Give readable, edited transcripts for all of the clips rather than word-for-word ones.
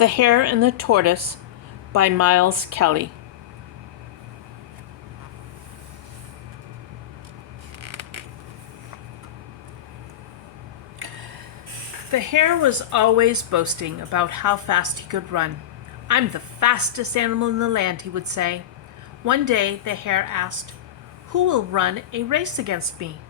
The Hare and the Tortoise by Miles Kelly. The hare was always boasting about how fast he could run. "I'm the fastest animal in the land," he would say. One day the hare asked, "Who will run a race against me?"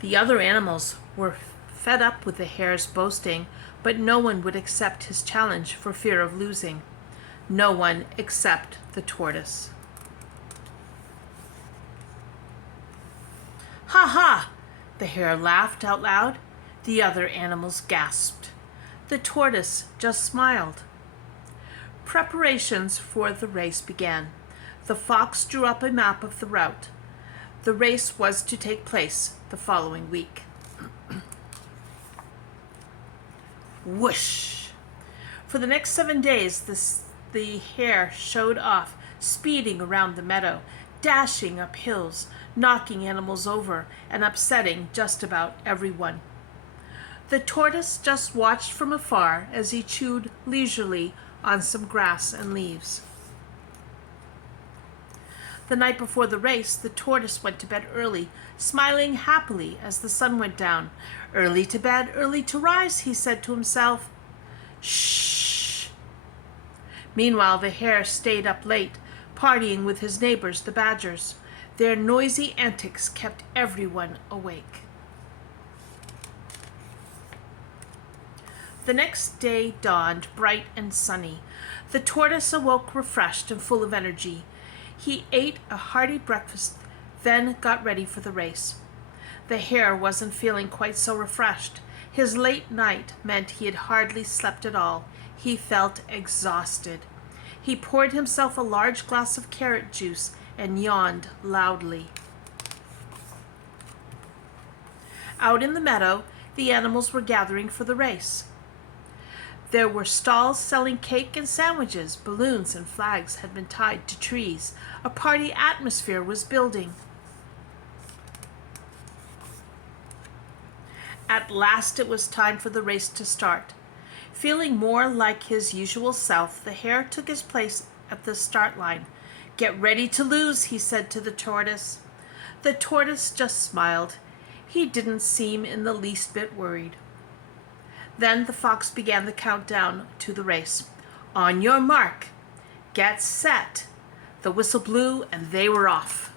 The other animals were fed up with the hare's boasting, but no one would accept his challenge for fear of losing. No one except the tortoise. "Ha ha!" The hare laughed out loud. The other animals gasped. The tortoise just smiled. Preparations for the race began. The fox drew up a map of the route. The race was to take place the following week. Whoosh! For the next 7 days, the hare showed off, speeding around the meadow, dashing up hills, knocking animals over, and upsetting just about everyone. The tortoise just watched from afar as he chewed leisurely on some grass and leaves. The night before the race, the tortoise went to bed early, smiling happily as the sun went down. "Early to bed, early to rise," he said to himself. Shh! Meanwhile, the hare stayed up late, partying with his neighbors, the badgers. Their noisy antics kept everyone awake. The next day dawned bright and sunny. The tortoise awoke refreshed and full of energy. He ate a hearty breakfast, then got ready for the race. The hare wasn't feeling quite so refreshed. His late night meant he had hardly slept at all. He felt exhausted. He poured himself a large glass of carrot juice and yawned loudly. Out in the meadow, the animals were gathering for the race. There were stalls selling cake and sandwiches. Balloons and flags had been tied to trees. A party atmosphere was building. At last it was time for the race to start. Feeling more like his usual self, the hare took his place at the start line. "Get ready to lose," he said to the tortoise. The tortoise just smiled. He didn't seem in the least bit worried. Then the fox began the countdown to the race. "On your mark, get set." The whistle blew and they were off.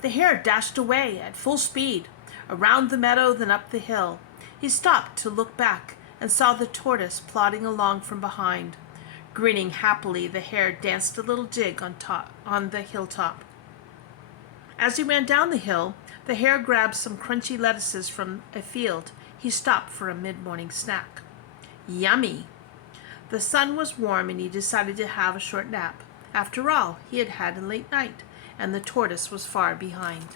The hare dashed away at full speed, around the meadow, then up the hill. He stopped to look back and saw the tortoise plodding along from behind. Grinning happily, the hare danced a little jig on the hilltop. As he ran down the hill, the hare grabbed some crunchy lettuces from a field. He stopped for a mid-morning snack. Yummy! The sun was warm and he decided to have a short nap. After all, he had had a late night, and the tortoise was far behind.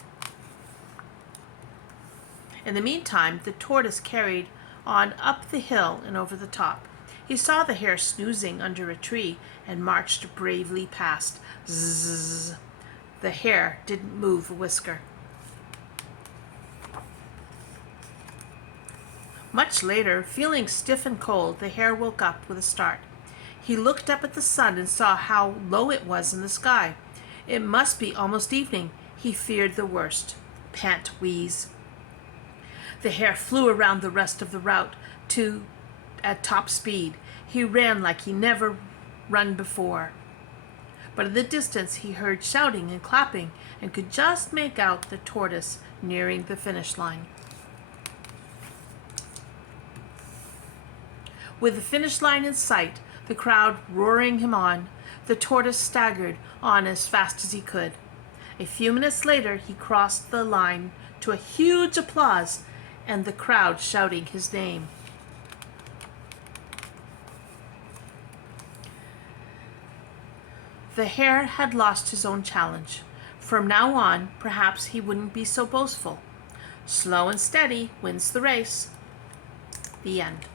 In the meantime, the tortoise carried on up the hill and over the top. He saw the hare snoozing under a tree and marched bravely past. Zzz! The hare didn't move a whisker. Much later, feeling stiff and cold, the hare woke up with a start. He looked up at the sun and saw how low it was in the sky. It must be almost evening. He feared the worst. Pant, wheeze. The hare flew around the rest of the route at top speed. He ran like he never run before. But in the distance he heard shouting and clapping and could just make out the tortoise nearing the finish line. With the finish line in sight, the crowd roaring him on, the tortoise staggered on as fast as he could. A few minutes later he crossed the line to a huge applause and the crowd shouting his name. The hare had lost his own challenge. From now on, perhaps he wouldn't be so boastful. Slow and steady wins the race. The end.